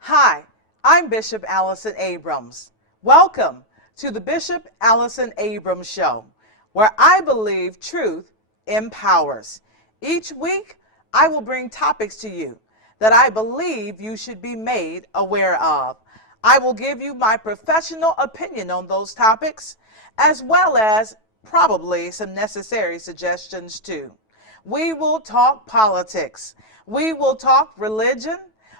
Hi, I'm Bishop Allyson Abrams. Welcome to the Bishop Allyson Abrams Show, where I believe truth empowers. Each week, I will bring topics to you that I believe you should be made aware of. I will give you my professional opinion on those topics, as well as probably some necessary suggestions too. We will talk politics. We will talk religion.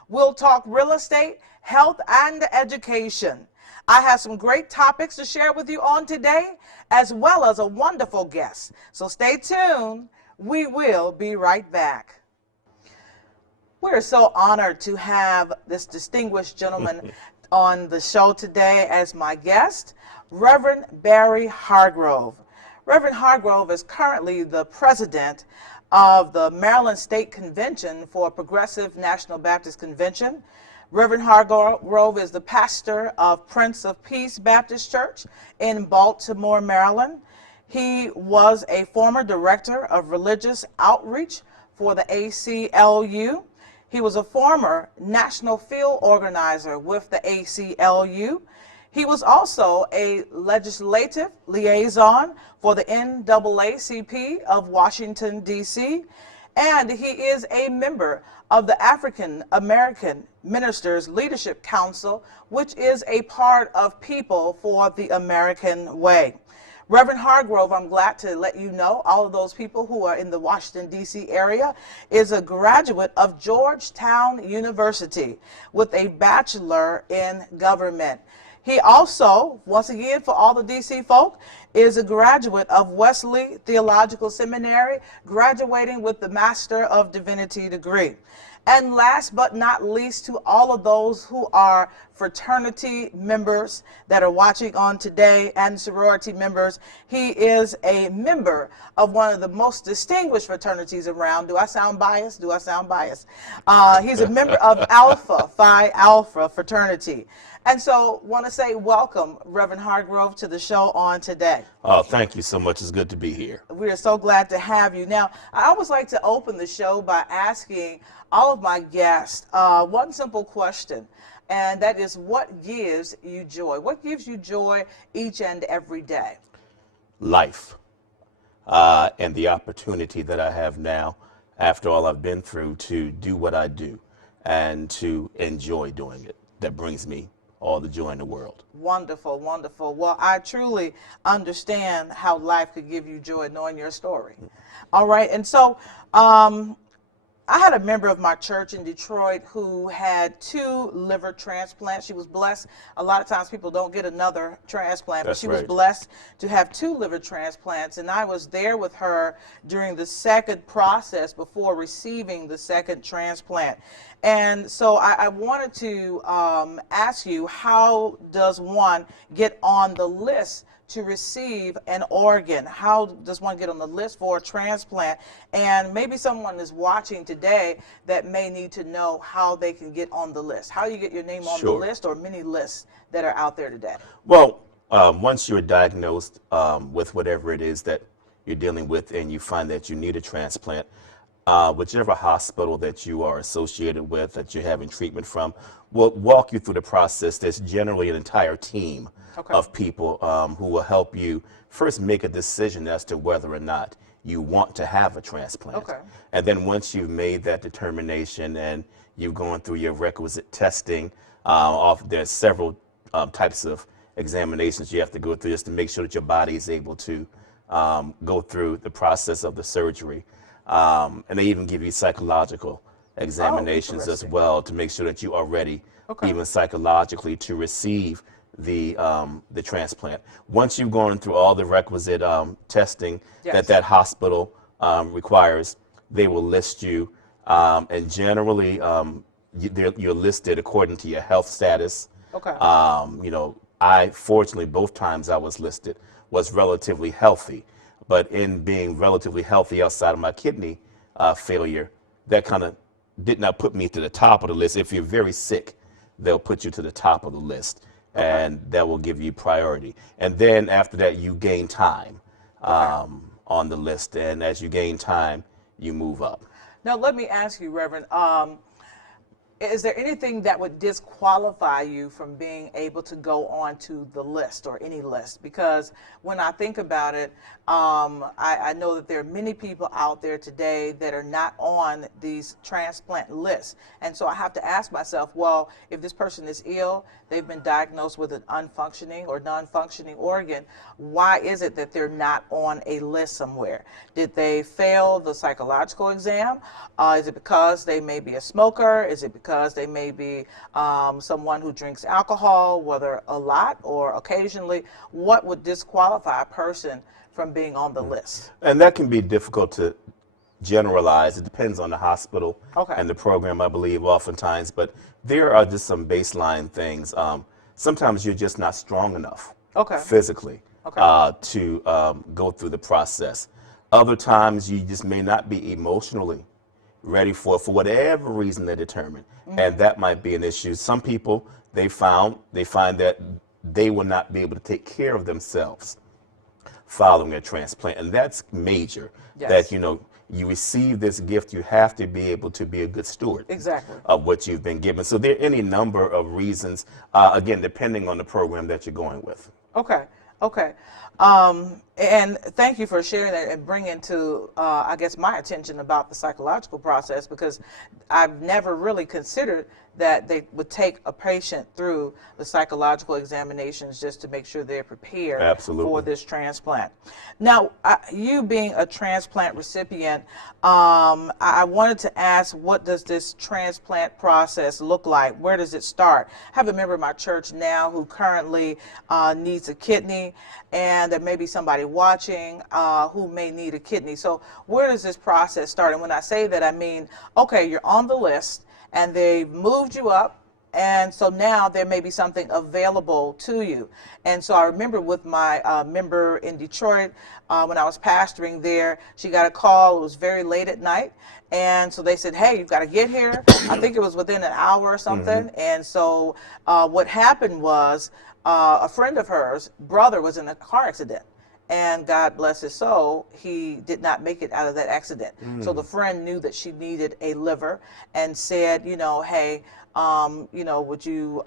We'll talk real estate, health, and education. I have some great topics to share with you on today, as well as a wonderful guest. So stay tuned. We will be right back. We're so honored to have this distinguished gentleman on the show today as my guest, Reverend Barry Hargrove. Reverend Hargrove is currently the president of the Maryland State Convention for Progressive National Baptist Convention. Reverend Hargrove is the pastor of Prince of Peace Baptist Church in Baltimore, Maryland. He was a former director of religious outreach for the ACLU. He was a former national field organizer with the ACLU. He was also a legislative liaison for the NAACP of Washington, D.C., and he is a member of the African American Ministers Leadership Council, which is a part of People for the American Way. Reverend Hargrove, I'm glad to let you know, all of those people who are in the Washington, D.C. area, is a graduate of Georgetown University with a bachelor in government. He also, once again, for all the D.C. folk, is a graduate of Wesley Theological Seminary, graduating with the Master of Divinity degree. And last but not least, to all of those who are fraternity members that are watching on today and sorority members, he is a member of one of the most distinguished fraternities around. Do I sound biased? Do I sound biased? He's a member of Alpha Phi Alpha fraternity. And so want to say welcome, Reverend Hargrove, to the show on today. Oh, thank you so much. It's good to be here. We are so glad to have you. Now, I always like to open the show by asking all of my guests one simple question, and that is, what gives you joy? What gives you joy each and every day? Life and the opportunity that I have now, after all I've been through, to do what I do and to enjoy doing it. That brings me all the joy in the world. Wonderful, wonderful. Well, I truly understand how life could give you joy knowing your story. All right, and so I had a member of my church in Detroit who had 2 liver transplants. She was blessed. A lot of times people don't get another transplant, but she was blessed to have 2 liver transplants. And I was there with her during the second process before receiving the second transplant. And so I wanted to ask you, how does one get on the list to receive an organ? How does one get on the list for a transplant? And maybe someone is watching today that may need to know how they can get on the list. How do you get your name on the list, or many lists that are out there today? Well, once you're diagnosed with whatever it is that you're dealing with and you find that you need a transplant, whichever hospital that you are associated with, that you're having treatment from, will walk you through the process. There's generally an entire team of people who will help you first make a decision as to whether or not you want to have a transplant. And then once you've made that determination and you've gone through your requisite testing, there's several types of examinations you have to go through just to make sure that your body is able to go through the process of the surgery. And they even give you psychological examinations as well to make sure that you are ready, even psychologically, to receive the transplant. Once you've gone through all the requisite testing that hospital requires, they will list you, and generally you're listed according to your health status. You know, I fortunately, both times I was listed, was relatively healthy, but in being relatively healthy outside of my kidney failure, that kind of did not put me to the top of the list. If you're very sick, they'll put you to the top of the list, and that will give you priority. And then after that, you gain time on the list. And as you gain time, you move up. Now, let me ask you, Reverend, is there anything that would disqualify you from being able to go on to the list or any list? Because when I think about it, I know that there are many people out there today that are not on these transplant lists. And so I have to ask myself, well, if this person is ill, they've been diagnosed with an unfunctioning or non-functioning organ, why is it that they're not on a list somewhere? Did they fail the psychological exam? Is it because they may be a smoker? Is it because they may be someone who drinks alcohol, whether a lot or occasionally? What would disqualify a person from being on the list? And that can be difficult to generalize. It depends on the hospital Okay. and the program, I believe, oftentimes. But there are just some baseline things. Sometimes you're just not strong enough Okay. physically Okay. to go through the process. Other times you just may not be emotionally ready for whatever reason they determine. And that might be an issue. Some people, they find that they will not be able to take care of themselves following a transplant. And that's major. Yes. That, you receive this gift, you have to be able to be a good steward Exactly. of what you've been given. So there are any number of reasons, again, depending on the program that you're going with. Okay. Okay. And thank you for sharing that and bringing to, I guess, my attention about the psychological process, because I've never really considered that they would take a patient through the psychological examinations just to make sure they're prepared Absolutely. for this transplant. Now, you being a transplant recipient, I wanted to ask, what does this transplant process look like? Where does it start? I have a member of my church now who currently needs a kidney, and there may be somebody watching who may need a kidney. So where does this process start? And when I say that, I mean, okay, you're on the list and they've moved you up, and so now there may be something available to you. And so I remember with my member in Detroit, when I was pastoring there, she got a call. It was very late at night, and so they said, hey, you've got to get here. I think it was within an hour or something. And so what happened was a friend of hers brother was in a car accident, and God bless his soul, he did not make it out of that accident. So the friend knew that she needed a liver and said, hey, would you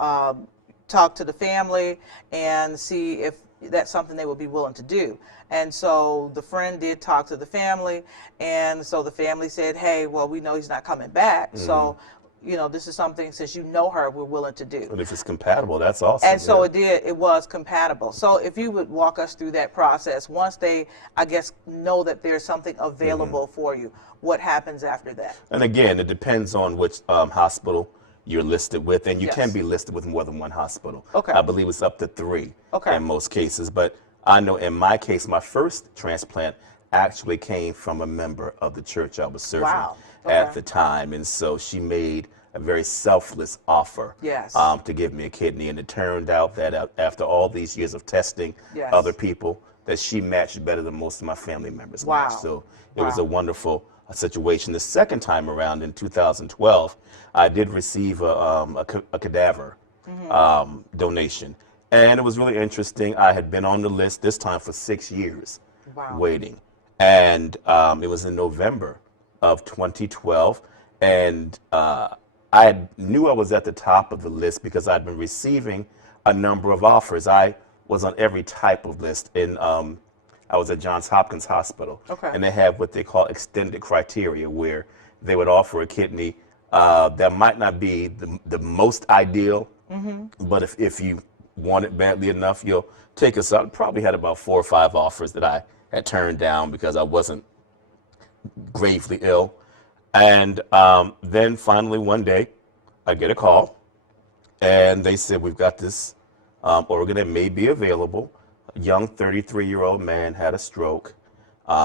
talk to the family and see if that's something they would be willing to do. And so the friend did talk to the family, and so the family said, hey, well, we know he's not coming back, so this is something, since you know her, we're willing to do. But if it's compatible, that's awesome. And so it was compatible. So if you would walk us through that process, once they, I guess, know that there's something available for you, what happens after that? And again, it depends on which hospital you're listed with, and you Yes. can be listed with more than one hospital. Okay. I believe it's up to 3 Okay. in most cases. But I know in my case, my first transplant actually came from a member of the church I was serving Wow. at Okay. the time. And so she made a very selfless offer Yes. to give me a kidney. And it turned out that after all these years of testing Yes. other people, that she matched better than most of my family members Wow. matched. So it was Wow. a wonderful situation. The second time around in 2012, I did receive a cadaver donation. And it was really interesting. I had been on the list this time for 6 years Wow. waiting. And it was in November of 2012. And I knew I was at the top of the list because I'd been receiving a number of offers. I was on every type of list. I was at Johns Hopkins Hospital. Okay. And they have what they call extended criteria, where they would offer a kidney that might not be the most ideal, but if you want it badly enough, you'll take us up. Probably had about 4 or 5 offers that I had turned down because I wasn't gravely ill. And then finally one day I get a call, and they said, we've got this organ that may be available. A young 33-year-old man had a stroke,